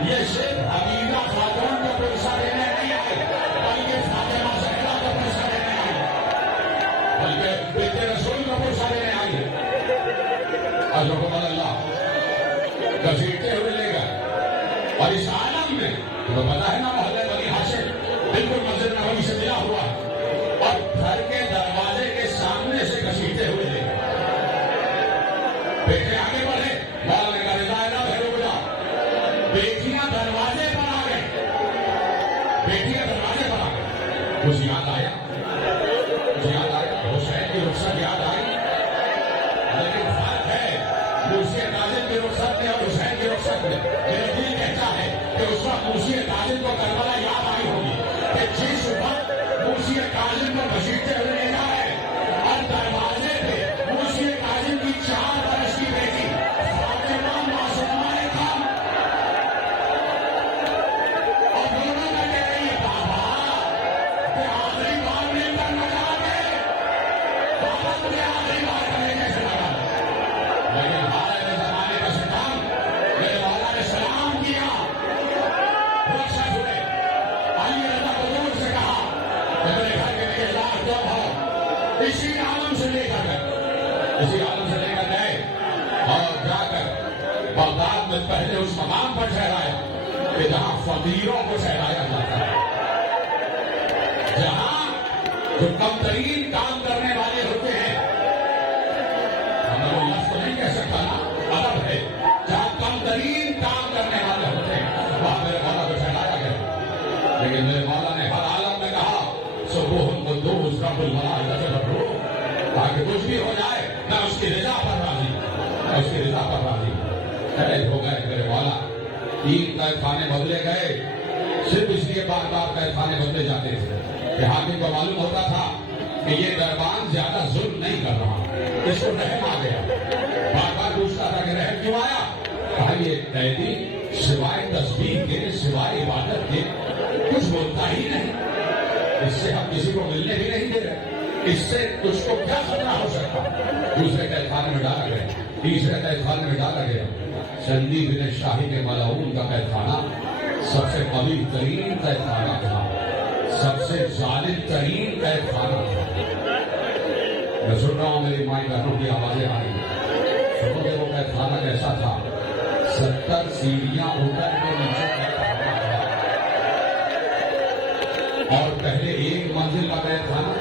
یہ صرف حبیبہ خاتون کو پیسہ دینے نہیں آئے، بلکہ فاطمہ زہرا کو پیسہ دینے آئے، بلکہ بیٹے رسول کو پیسہ دینے آئے۔ حضرت اللہ گھسیٹتے ہوئے لے گئے، اور اس عالم میں تو پتا ہے نا محلے بنی ہاشم بالکل مسجد نبوی سے ملا ہوا، اور گھر کے دروازے کے سامنے سے گھسیٹتے ہوئے لے گئے۔ بیٹے آگے بڑھے، مولا نے کہا رضا ہے رک جا، بیٹیاں دروازے پر آ گئے، بیٹیاں دروازے پر آ گئے۔ مجھے یاد آیا حسین کی رخصت یاد آئی، لیکن فرق ہے موسی کاظم کی رخصت میں اور حسین کی رخصت میں۔ میرا دل کہتا ہے کہ اس وقت موسی کاظم کو کربلا یاد آئی ہوگی کہ جس وقت موسی کاظم کو گھسیٹتے ہوئے لے جا رہے ہیں، اور دروازے پہ موسی کاظم کی 4 برس کی بیٹی فاطمہ معصومہ نے تھا، اور دونوں کا کہہ رہی ہے بابا کہ آخری بار مل کر نہ جا گئے، بابا مجھے آخری بار کرنے کیسے لگا۔ لیکن ہمارے زمانے کا ستم میرے مولا نے سلام کیا، رخصت ہوئے، علی رضا حضور سے کہا کہ میرے گھر کے لیے لاکھ دو ہو، اسی عالم سے لے کر گئے، اور جا کر بغداد میں پہلے اس مقام پر ٹھہرایا کہ جہاں فقیروں کو ٹھہرایا جاتا ہے، جہاں جو کم ترین کام کرنے والے ہوتے ہیں، ہمیں وہ لفظ تو نہیں کہہ سکتا نا، ادب ہے، جہاں کم ترین کام کرنے والے ہوتے ہیں وہاں میرے مولا کو ٹھہرایا گیا۔ لیکن میرے مولا نے ہر عالم میں کہا سبوح قدوس رب الملائکۃ والروح، تاکہ کچھ بھی ہو جائے میں اس کی رضا پر راضی، میں اس کی رضا پر راضی۔ قید ہو گئے میرے مولا، 3 قید خانے بدلے گئے، صرف اس لیے بار بار قید خانے بدلے جاتے تھے کہ حاکم کو معلوم ہوتا تھا کہ یہ دربان زیادہ ظلم نہیں کر رہا، اس کو رحم آ گیا۔ بار بار پوچھتا تھا کہ رحم کیوں آیا؟ کہا یہ قیدی سوائے تسبیح کے، سوائے عبادت کے کچھ بولتا ہی نہیں، اس سے ہم کسی کو ملنے بھی نہیں دے رہے، اس سے کچھ کو کیا خطرہ ہو سکتا۔ دوسرے قید خانے میں ڈالا گیا، تیسرے قید خانے میں ڈالا گیا۔ چندی بن شاہی کے ملعون کا قید خانہ سب سے قوی ترین قید خانہ تھا، سب سے ظالم ترین قید خانہ تھا۔ میں سن رہا ہوں میری مائیں بہنوں کی آوازیں آ رہی ہیں، سنو کہ وہ قید خانہ کیسا تھا۔ 70 سیڑھیاں اوپر کے نیچے قید خانہ تھا، اور پہلے 1 منزل کا قید خانہ،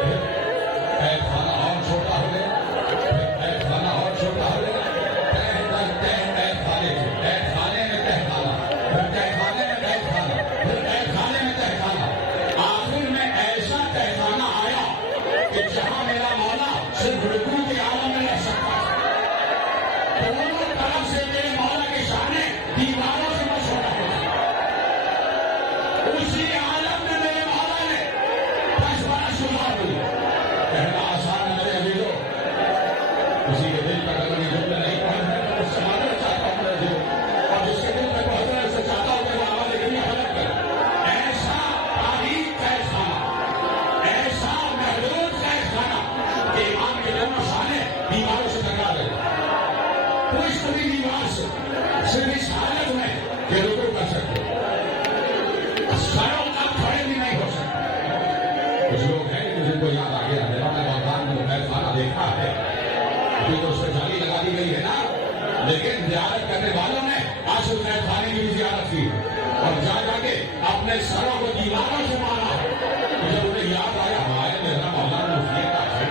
پھر قید خانہ اور چھوٹا ہو گیا، پھر قید خانہ اور چھوٹا ہو گیا، قید خانے میں تہ خانہ، پھر قید خانے میں قید خانہ، پھر قید خانے میں تہ خانہ، آخر میں ایسا تہ خانہ آیا کہ جہاں میرا مولا صرف رکوع کے عالم میں رہ سکتا ہے، دونوں طرف سے میرے مولا کے سامنے دیواروں سے مشہور ہے۔ اسی عالم میں میرے مولا نے 10 برس گزار دی۔ کہنا آسان ہے میرے عزیزوں، کسی کے دل پر اگر یہ جملے نہیں پہنچ رہے تو اس سے معذرت چاہتا ہوں میرے عزیزوں، اور جس کے دل تک پہنچ رہے اس سے چاہتا ہوں کہ وہ آواز اتنی حلق کر۔ ایسا تاریخ قید خانہ، ایسا محدود قید خانہ کہ امام کے دونوں سالے دیواروں سے ٹکرا گئے، کوئی دیوار سے، صرف اس حالت میں کہ رکوع کر سکتے، سروں تک کھڑے بھی نہیں ہو سکتے۔ کچھ لوگ ہیں جن کو یاد آ گیا ہے، میں بغداد میں قید خانہ دیکھا ہے، ابھی تو اس پہ جالی لگا دی گئی ہے نا، لیکن زیارت کرنے والوں نے آج اس قید خانے کی بھی زیارت کی اور جا جا کے اپنے سروں کو دیواروں سے مارا۔ جب انہیں یاد آیا ہائے میرا مولا مفتی کا ہے،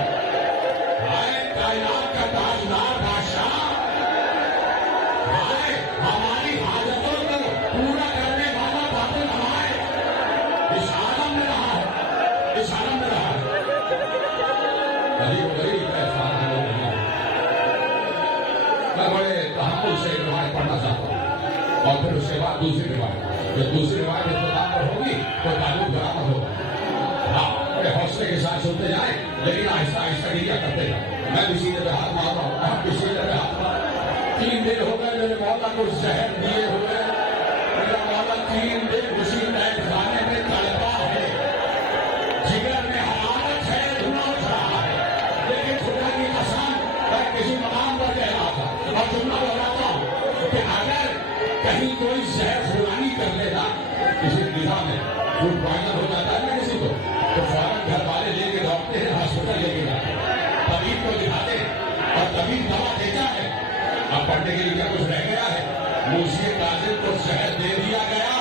ہائے کائنات کا تاجدار بادشاہ، ہائے ہماری حاجتوں کو پورا کرنے والا باطل ہمارے اس عالم میں رہا ہے، اس عالم میں رہا ہے۔ غریب قید خانے لوگ نہیں۔ میں بڑے تحمل سے ایک روایت پڑھنا چاہتا ہوں، اور پھر اس کے بعد دوسری روایت، جب دوسری روایت اختتام پر ہوگی تو تعلق برابر ہوگا۔ آپ بڑے حوصلے کے ساتھ سنتے جائیں، لیکن آہستہ آہستہ کیا کرتے جائیں۔ میں بھی سیدھے پہ ہاتھ مار رہا ہوں، آپ بھی سیدھے پہ ہاتھ مار رہا ہوں۔ 3 دن ہو گئے میرے مولا کو زہر دیے ہوئے، میرا مولا 3 دن اسی قید خانے میں تڑپا ہے، جگر میں حرارت ہے، دھواں اٹھ رہا ہے، لیکن خدا کی قسم میں کسی مقام پر کہہ رہا تھا اور جملہ بتاتا ہوں کہ اگر کہیں کوئی زہر خورانی کر لے نا کسی غذا میں، فوڈ پوائزن ہو جاتا ہے نا کسی کو، تو فوراً گھر والے لے کے دوڑتے ہیں، ہاسپٹل لے کے جاتے ہیں، طبیب کو دکھاتے ہیں اور طبیب دوا دیتا ہے۔ اب پڑھنے کے لیے کیا کچھ رہ گیا ہے؟ موسیٰ کاظم کو زہر دے دیا گیا،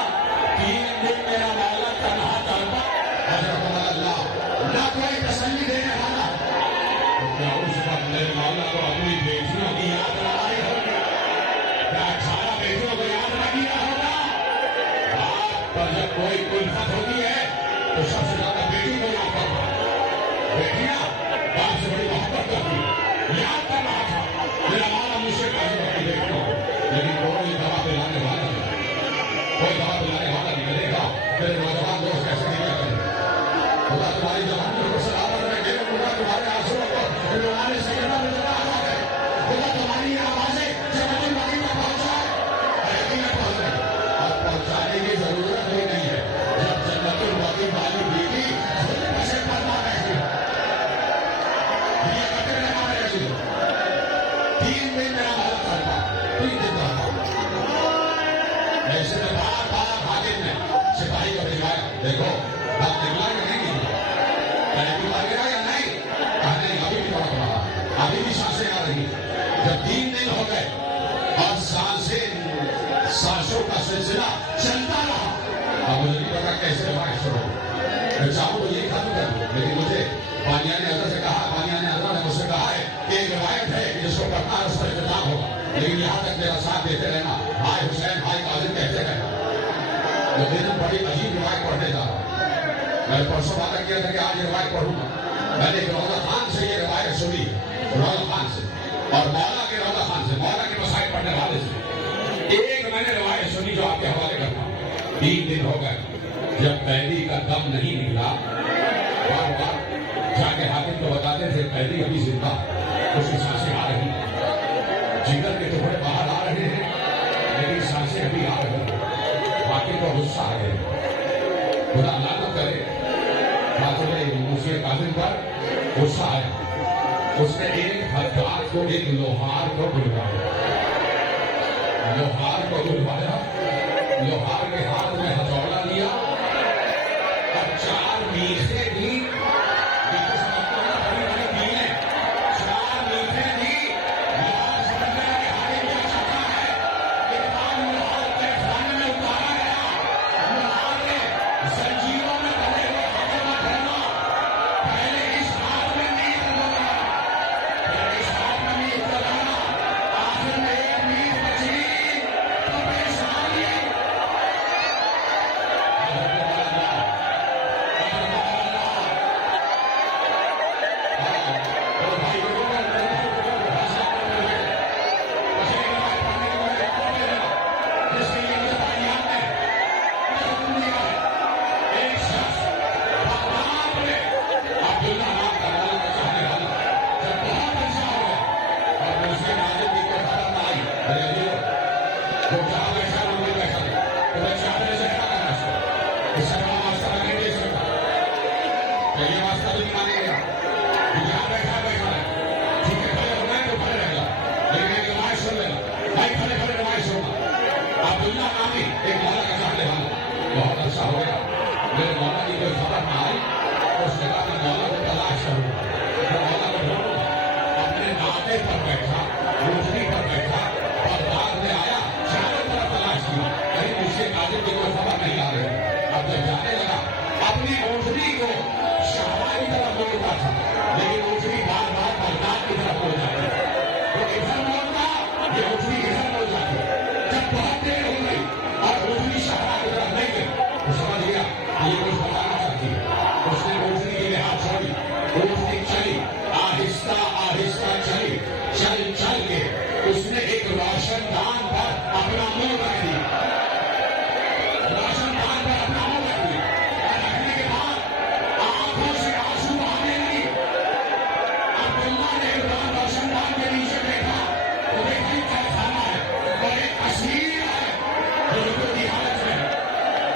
3 دن میرا مولا تنہا تڑپا، حضرت اللہ نہ کوئی تسلی دینے والا، کیا اس وقت میرے مولا کو اپنی بیٹیوں کی یاد نہ آئی ہوگی؟ کیا 18 بیٹیوں کو یاد نہ کیا ہوگا؟ آپ پر جب کوئی الفت ہوتی ہے تو سب سے زیادہ بیٹی کو یاد کرتا ہے۔ بیٹیاں باپ سے بڑی محبت کرتی ہیں، یاد کر رہا تھا میرا مولا مجھ سے کاظم اپنی بیٹیوں کو، لیکن کوئی دوا پلانے والا نہیں، کوئی دوا پلانے والا نہیں ملے گا۔ میرے نوجوان دوست کیسے نہیں کرتے؟ خدا تمہاری جوانیوں کو سلامت رکھے، خدا تمہارے آنسوؤں کو رونے سے گرنا میں لگا آ ہے، خدا تمہاری آوازیں جنت البقیع تک پہنچائے، یقیناً پہنچائے، اور پہنچانے کی ضرورت بھی نہیں ہے۔ جب جنت البقیع والی بیوی خود پیسے پڑھنا بیٹھی ہے، یہ کتنے لگا رہے گی؟ 3 دن میرا مولا تڑپا، 3 دن تڑپا۔ ایسے میں بار بار حاکم نے سپاہی کو بھجوایا، دیکھو اب نکلا کہ نہیں نکلا، نکلا گیا یا نہیں؟ کہا نہیں، ابھی بھی تڑپ رہا، ابھی بھی سانسیں آ رہی۔ جب 3 دن ہو گئے اور سانسوں کا سلسلہ چلتا رہا، اب مجھے نہیں پتا کیسے روایت شروع، میں چاہوں تو یہ ختم کر دوں، لیکن مجھے بانیان اعظم سے کہا، بانیان اعظم نے مجھ سے کہا ہے کہ ایک روایت ہے کہ جس کو پڑھنا ہے اس پر اختتام ہوگا، لیکن یہاں تک میرا ساتھ دیتے رہنا، بھائی حسین بھائی کاظم کہتے رہنا۔ لیکن بڑی عجیب روایت پڑھنے جا رہا ہوں۔ میں نے پرسوں وعدہ کیا تھا کہ آج یہ روایت پڑھوں گا، میں نے ایک روضہ خان سے یہ روایت سنی، روضہ خان سے، اور مولا کے روضہ خان سے، مولا کے مسائل پڑھنے والے سے ایک میں نے روایت سنی جو آپ کے حوالے کرتا ہوں۔ 3 دن ہو گئے، جب قیدی کا دم نہیں نکلا، بار بار جا کے حاکم کو بتاتے تھے قیدی ابھی زندہ، اس کی سانسیں آ رہی، جگر کے ٹکڑے باہر آ رہے ہیں لیکن سانسیں ابھی آ رہی ہیں۔ حاکم کو غصہ آ گیا، خدا لعنت کرے، خاطر موسیٰ کاظم پر غصہ آیا، اس نے ایک حداد کو، ایک لوہار کو بلوایا، لوہار کو بلوایا، لوہار کے ہاتھ میں ہتھوڑا لیا اور 4 میخیں دی، 4 میخیں دی۔ لوہار سمجھ گیا کہ حاکم کیا چاہتا ہے، اتفاق لوہار کے خانے میں اتارا گیا، لوہار نے زنجیروں میں بندھے ہوئے حاکم کا پھیلا، پہلے اس ہاتھ میں میخ لگایا، پھر اس ہاتھ میں میخ لگایا، آخر میں ایک میخ بچی تو پیشانی۔ بہت اچھا ہو گیا، میرے مولا کی کوئی خبر نہ آئی، اس جگہ میں مولا کو تلاش کروں، مولا کو ڈھونڈوں، اپنے ناطے پر بیٹھا، روشنی پر بیٹھا، اور بعد میں آیا، چاروں طرف تلاش کی، کہیں مجھے کاظم کی کوئی خبر نہیں آ رہی۔ اب جب جانے لگا، اپنی روشنی کو شہبا کی طرف موڑتا تھا، لیکن روشنی بار بار بغداد کی طرف موڑ جاتی، وہ ادھر موڑتا، یہ روشنی ادھر موڑ جاتی۔ جب بہت دیر ہو گئی اور روشنی شہبا کی طرف نہیں گئی، تو سمجھ گیا یہ کچھ بتانا چاہتی ہے، اس نے روشنی کے لحاظ چھوڑی، روشنی چلی، آہستہ آہستہ چلی، چل چل کے اس نے ایک روشن دان پر اپنا منہ رکھ دیا، روشن دان پر اپنا منہ رکھ دیا، اور رکھنے کے بعد آنکھوں سے آنسو آنے لگی۔ عبداللہ نے روشن دان کے نیچے دیکھا تو دیکھا کیا کھانا ہے اور ایک تصویر ہے جو رکو کی حالت میں،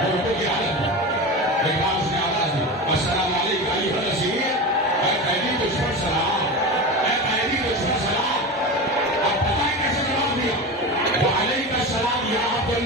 رکو کی حالت میں، ایک بار اس نے آواز دی، السلام علیکم ایھا الاسیر، اے قیدی تجھ پر سلام، اے قیدی تجھ پر سلام۔ اور پتہ ہے کیسے جواب دیا؟ وعلیکم السلام یا عبداللہ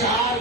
4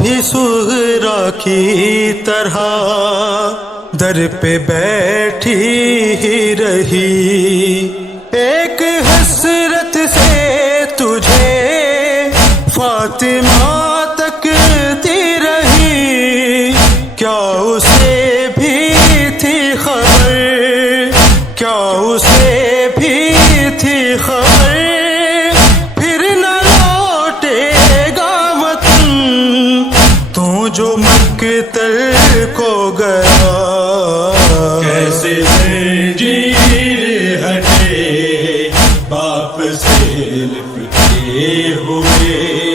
بھی صغرا کی طرح در پہ بیٹھی ہی رہی، ایک حسرت سے تجھے فاطمہ تکتی رہی، کیا اسے بھی تھی خبر، کیا اسے بھی تھی خبر، پھر نہ لوٹے گا وطن تو جو مقتل کو گیا۔ کیسے زنجیر ہٹے باپ سے لپٹے ہوئے،